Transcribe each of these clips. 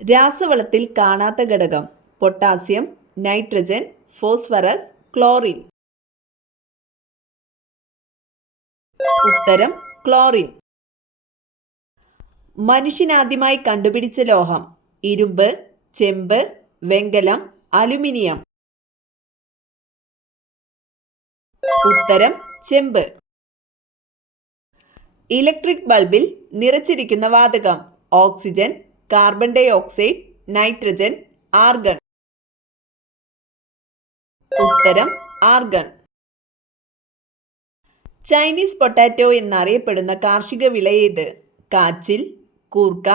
രാസവളത്തിൽ കാണാത്ത ഘടകം: potassium, nitrogen, phosphorus, chlorine. ഉത്തരം ക്ലോറിൻ. മനുഷ്യനാദ്യമായി കണ്ടുപിടിച്ച ലോഹം: ഇരുമ്പ്, ചെമ്പ്, വെങ്കലം, അലുമിനിയം. ഉത്തരം ചെമ്പ്. ഇലക്ട്രിക് ബൾബിൽ നിറച്ചിരിക്കുന്ന വാതകം: oxygen, carbon dye oxide, nitrogen, argon. ഉത്തരം ആർഗൺ. ചൈനീസ് പൊട്ടാറ്റോ എന്നറിയപ്പെടുന്ന കാർഷിക വിള ഏത്? കാച്ചിൽ, കൂർക്ക,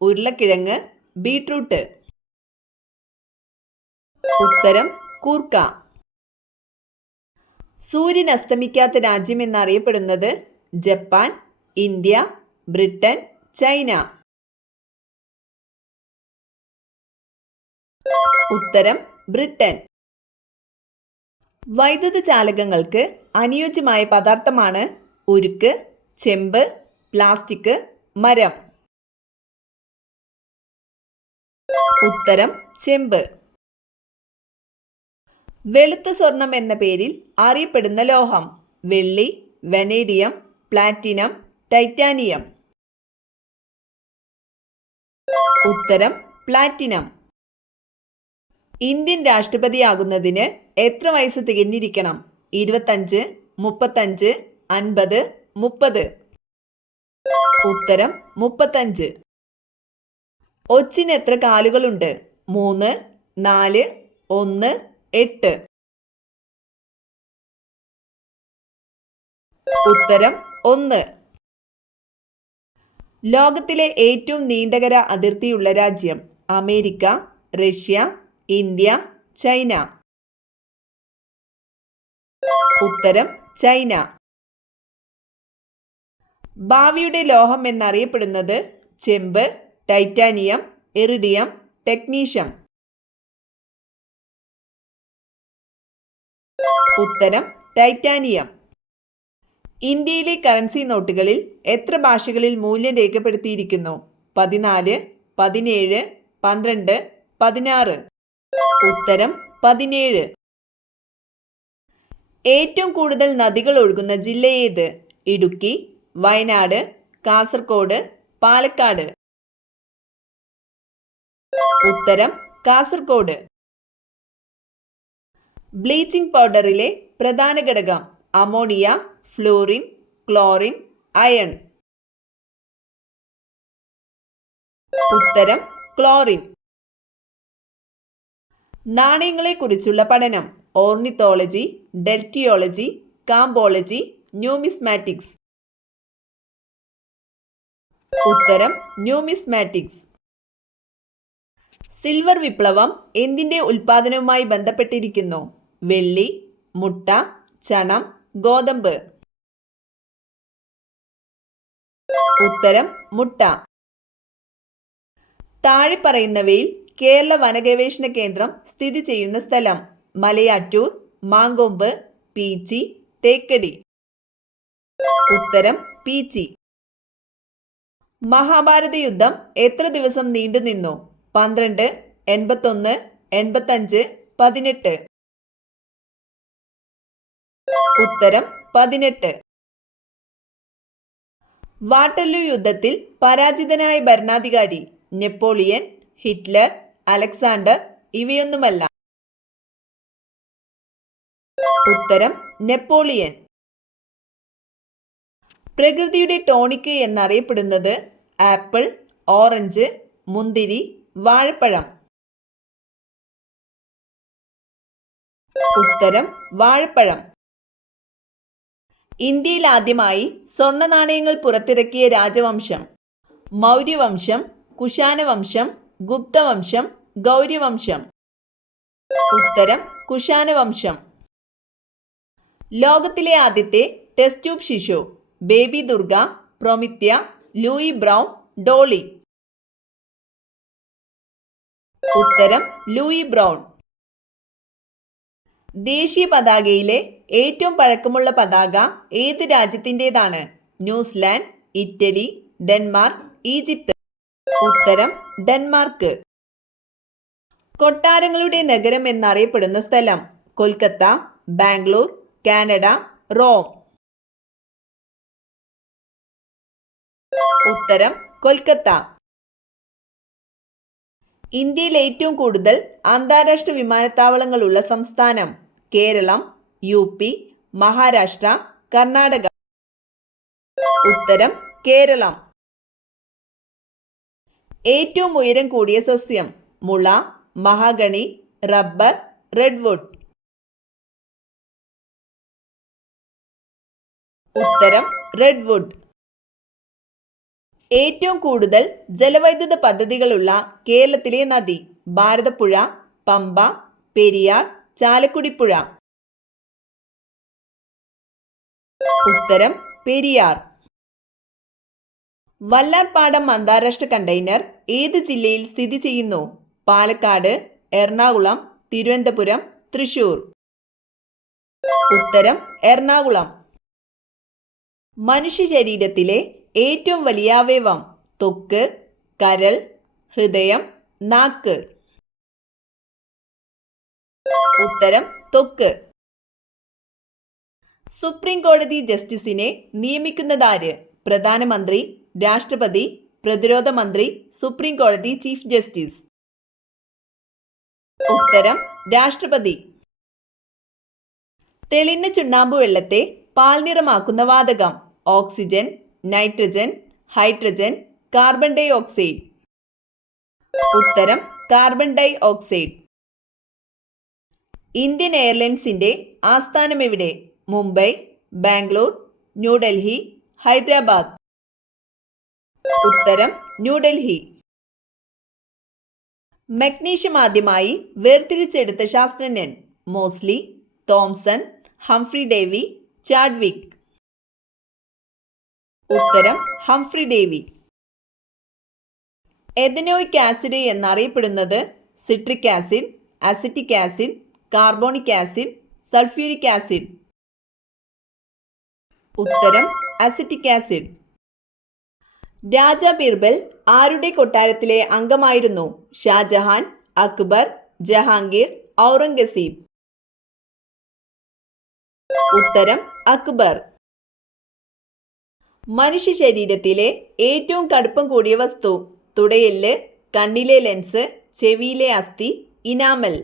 ഉരുളക്കിഴങ്ങ്, ബീട്രൂട്ട്. ഉത്തരം കൂർക്ക. സൂര്യൻ അസ്തമിക്കാത്ത രാജ്യം എന്നറിയപ്പെടുന്നത്? Japan, India, Britain, China. ഉത്തരം ബ്രിട്ടൻ. വൈദ്യുത ചാലകങ്ങൾക്ക് അനുയോജ്യമായ പദാർത്ഥമാണ് ഉരുക്ക്, ചെമ്പ്, പ്ലാസ്റ്റിക്, മരം. ഉത്തരം ചെമ്പ്. വെളുത്ത സ്വർണം എന്ന പേരിൽ അറിയപ്പെടുന്ന ലോഹം: വെള്ളി, വനേഡിയം, പ്ലാറ്റിനം, ടൈറ്റാനിയം. ഉത്തരം പ്ലാറ്റിനം. ഇന്ത്യൻ രാഷ്ട്രപതിയാകുന്നതിന് എത്ര വയസ്സ് തികഞ്ഞിരിക്കണം? 25, 35, 50, 30. ഉത്തരം 35. ഒച്ചിന് എത്ര കാലുകളുണ്ട്? 3, 4, 1, 8. ഉത്തരം 1. ലോകത്തിലെ ഏറ്റവും നീണ്ടകര അതിർത്തിയുള്ള രാജ്യം: അമേരിക്ക, റഷ്യ, ഇന്ത്യ, ചൈന. ഉത്തരം ചൈന. ഭാവിയുടെ ലോഹം എന്നറിയപ്പെടുന്നത്? ചെമ്പ്, ടൈറ്റാനിയം, ഇറിഡിയം, ടെക്നീഷ്യം. ഉത്തരം ടൈറ്റാനിയം. ഇന്ത്യയിലെ കറൻസി നോട്ടുകളിൽ എത്ര ഭാഷകളിൽ മൂല്യം രേഖപ്പെടുത്തിയിരിക്കുന്നു? 14, 17, 12, 16. ഉത്തരം 17. ഏറ്റവും കൂടുതൽ നദികൾ ഒഴുകുന്ന ജില്ല ഏത്? ഇടുക്കി, വയനാട്, കാസർഗോഡ്, പാലക്കാട്. ഉത്തരം കാസർഗോഡ്. ബ്ലീച്ചിംഗ് പൗഡറിലെ പ്രധാന ഘടകം: അമോണിയ, ഫ്ലൂറിൻ, ക്ലോറിൻ, അയൺ. ഉത്തരം ക്ലോറിൻ. നാണയങ്ങളെക്കുറിച്ചുള്ള പഠനം: ഓർണിത്തോളജി, ഡെൽറ്റിയോളജി, കാംബോളജി, ന്യൂമിസ്മാറ്റിക്സ്. ഉത്തരം ന്യൂമിസ്മാറ്റിക്സ്. സിൽവർ വിപ്ലവം എന്തിൻ്റെ ഉൽപാദനവുമായി ബന്ധപ്പെട്ടിരിക്കുന്നു? വെള്ളി, മുട്ട, ചണം, ഗോതമ്പ്. ഉത്തരം മുട്ട. താഴെ പറയുന്നവയിൽ കേരള വനഗവേഷണ കേന്ദ്രം സ്ഥിതി ചെയ്യുന്ന സ്ഥലം: മലയാറ്റൂർ, മാങ്കൊമ്പ്, പീച്ചി, തേക്കടി. ഉത്തരം പീച്ചി. മഹാഭാരത യുദ്ധം എത്ര ദിവസം നീണ്ടുനിന്നു? 12, 81, 85, 18. ഉത്തരം 18. വാട്ടർലൂ യുദ്ധത്തിൽ പരാജിതനായ ഭരണാധികാരി: നെപ്പോളിയൻ, ഹിറ്റ്ലർ, അലക്സാണ്ടർ, ഇവയൊന്നുമല്ല. ഉത്തരം നെപ്പോളിയൻ. പ്രകൃതിയുടെ ടോണിക് എന്നറിയപ്പെടുന്നത്? ആപ്പിൾ, ഓറഞ്ച്, മുന്തിരി, വാഴപ്പഴം. ഉത്തരം വാഴപ്പഴം. ഇന്ത്യയിൽ ആദ്യമായി സ്വർണ്ണ നാണയങ്ങൾ പുറത്തിറക്കിയ രാജവംശം: മൗര്യവംശം, കുഷാനവംശം, ഗുപ്തവംശം, ഗൗര്യവംശം. ഉത്തരം കുഷാനവംശം. ലോകത്തിലെ ആദ്യത്തെ ടെസ്റ്റ് ട്യൂബ് ശിശു: ബേബി ദുർഗ, പ്രൊമിത്യ, ലൂയി ബ്രൗൺ, ഡോളി. ഉത്തരം ലൂയി ബ്രൗൺ. ദേശീയ പതാകയിലെ ഏറ്റവും പഴക്കമുള്ള പതാക ഏത് രാജ്യത്തിൻ്റെതാണ്? New Zealand, Italy, Denmark, Egypt. ഉത്തരം ഡെൻമാർക്ക്. കൊട്ടാരങ്ങളുടെ നഗരം എന്നറിയപ്പെടുന്ന സ്ഥലം? Kolkata, Bangalore, Canada, Rome. ഉത്തരം കൊൽക്കത്ത. ഇന്ത്യയിൽ ഏറ്റവും കൂടുതൽ അന്താരാഷ്ട്ര വിമാനത്താവളങ്ങളുള്ള സംസ്ഥാനം? കേരളം, UP, മഹാരാഷ്ട്ര, കർണാടക. ഉത്തരം കേരളം. ഏറ്റവും ഉയരം കൂടിയ സസ്യം? മുള, മഹാഗണി, റബ്ബർ, റെഡ്വുഡ്. ഉത്തരം റെഡ്വുഡ്. ഏറ്റവും കൂടുതൽ ജലവൈദ്യുത പദ്ധതികളുള്ള കേരളത്തിലെ നദി? ഭാരതപ്പുഴ, പമ്പ, പെരിയാർ, ചാലക്കുടിപ്പുഴ. ഉത്തരം പെരിയാർ. വല്ലാർപാടം അന്താരാഷ്ട്ര കണ്ടെയ്നർ ഏത് ജില്ലയിൽ സ്ഥിതി ചെയ്യുന്നു? പാലക്കാട്, എറണാകുളം, തിരുവനന്തപുരം, തൃശൂർ. ഉത്തരം എറണാകുളം. മനുഷ്യ ശരീരത്തിലെ ഏറ്റവും വലിയ അവയവം? ത്വക്ക്, കരൾ, ഹൃദയം, നാക്ക്. ഉത്തരം ത്വക്ക്. സുപ്രീം കോടതി ജസ്റ്റിസിനെ നിയമിക്കുന്നതാര്? പ്രധാനമന്ത്രി, രാഷ്ട്രപതി, പ്രതിരോധ മന്ത്രി, സുപ്രീം കോടതി ചീഫ് ജസ്റ്റിസ്. ഉത്തരം രാഷ്ട്രപതി. തെളിഞ്ഞ ചുണ്ണാമ്പ് വെള്ളത്തെ പാൽനിറമാക്കുന്ന വാതകം? Oxygen, nitrogen, hydrogen, carbon dye ഓക്സൈഡ്. ഉത്തരം കാർബൺ ഡൈ ഓക്സൈഡ്. ഇന്ത്യൻ എയർലൈൻസിന്റെ ആസ്ഥാനം എവിടെ? മുംബൈ, ബാംഗ്ലൂർ, ന്യൂഡൽഹി, ഹൈദരാബാദ്. ഉത്തരം ന്യൂഡൽഹി. മഗ്നീഷ്യം ആദ്യമായി വേർതിരിച്ചെടുത്ത ശാസ്ത്രജ്ഞൻ? Moseley, Thomson, Humphry Davy, Chadwick. ഉത്തരം ഹംഫ്രി ഡേവി. എഥനോയിക് ആസിഡ് എന്നറിയപ്പെടുന്നത്? Citric acid, acetic acid, carbonic acid, sulphuric acid. ഉത്തരം അസിറ്റിക് ആസിഡ്. രാജാ ബീർബൽ ആരുടെ കൊട്ടാരത്തിലെ അംഗമായിരുന്നു? ഷാജഹാൻ, അക്ബർ, ജഹാംഗീർ, ഔറംഗസീബ്. ഉത്തരം അക്ബർ. മനുഷ്യ ശരീരത്തിലെ ഏറ്റവും കടുപ്പം കൂടിയ വസ്തു? തുടയെല്ല്, കണ്ണിലെ ലെൻസ്, ചെവിയിലെ അസ്ഥി, ഇനാമൽ.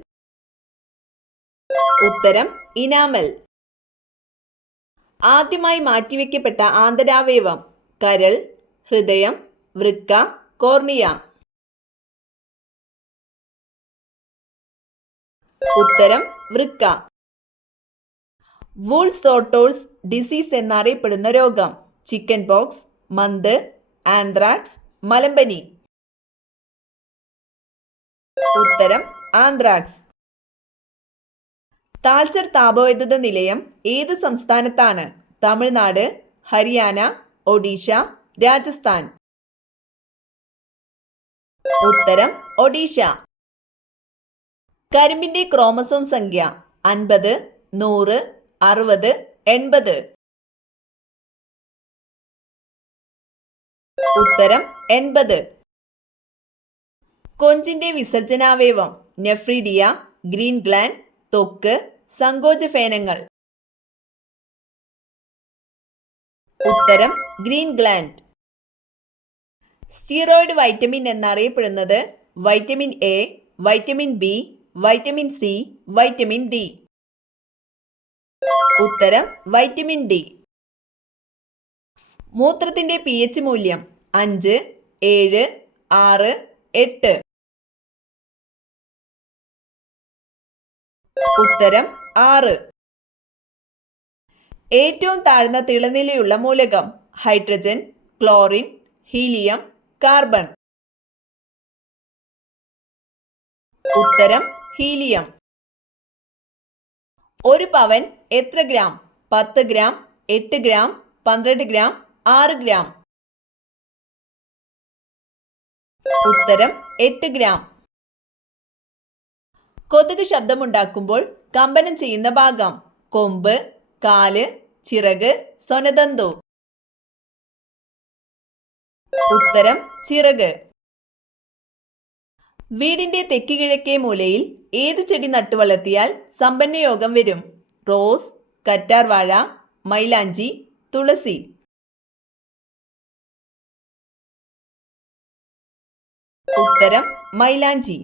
ഉത്തരം ഇനാമൽ. ആദ്യമായി മാറ്റിവെക്കപ്പെട്ട ആന്തരാവയവം? കരൾ, ഹൃദയം, വൃക്ക, കോർണിയ. ഉത്തരം വൃക്ക. വൂൾ സോർട്ടേഴ്സ് ഡിസീസ് എന്നറിയപ്പെടുന്ന രോഗം? ചിക്കൻ പോക്സ്, മന്ത്, ആന്ത്രാക്സ്, മലമ്പനി. ഉത്തരം ആന്ത്രാക്സ്. താൽച്ചർ താപവൈദ്യുത നിലയം ഏത് സംസ്ഥാനത്താണ്? തമിഴ്നാട്, ഹരിയാന, ഒഡീഷ, രാജസ്ഥാൻ. ഉത്തരം ഒഡീഷ. കരിമ്പിന്റെ ക്രോമസോം സംഖ്യ? 50, 100, 60, 80. ഉത്തരം 80. കൊഞ്ചിന്റെ വിസർജനാവയവം? നെഫ്രീഡിയ, ഗ്രീൻ ഗ്ലാൻഡ്, ത്വക്ക്, സങ്കോചഫേനങ്ങൾ. ഉത്തരം ഗ്രീൻ ഗ്ലാൻഡ്. സ്റ്റീറോയിഡ് വൈറ്റമിൻ എന്നറിയപ്പെടുന്നത്? Vitamin A, vitamin B, vitamin C, vitamin D. ഉത്തരം വൈറ്റമിൻ ഡി. മൂത്രത്തിന്റെ pH മൂല്യം? 5, 7, 6, 8. ഉത്തരം 6. ഏറ്റവും താഴ്ന്ന തിളനിലയുള്ള മൂലകം? Hydrogen, chlorine, helium, carbon. ഉത്തരം ഹീലിയം. ഒരു പവൻ എത്ര gram? 10 gram, 8 gram, 12 gram, 6 gram. ഉത്തരം 8 ഗ്രാം. കൊതുക് ശബ്ദമുണ്ടാക്കുമ്പോൾ കമ്പനം ചെയ്യുന്ന ഭാഗം? കൊമ്പ്, കാല്, ചിറക്, സ്വനതന്തു. ഉത്തരം ചിറക്. വീടിന്റെ തെക്ക് കിഴക്കേ മൂലയിൽ ഏത് ചെടി നട്ടുവളർത്തിയാൽ സമ്പന്നയോഗം വരും? റോസ്, കറ്റാർവാഴ, മൈലാഞ്ചി, തുളസി. ഉത്തരം മൈലാഞ്ചി.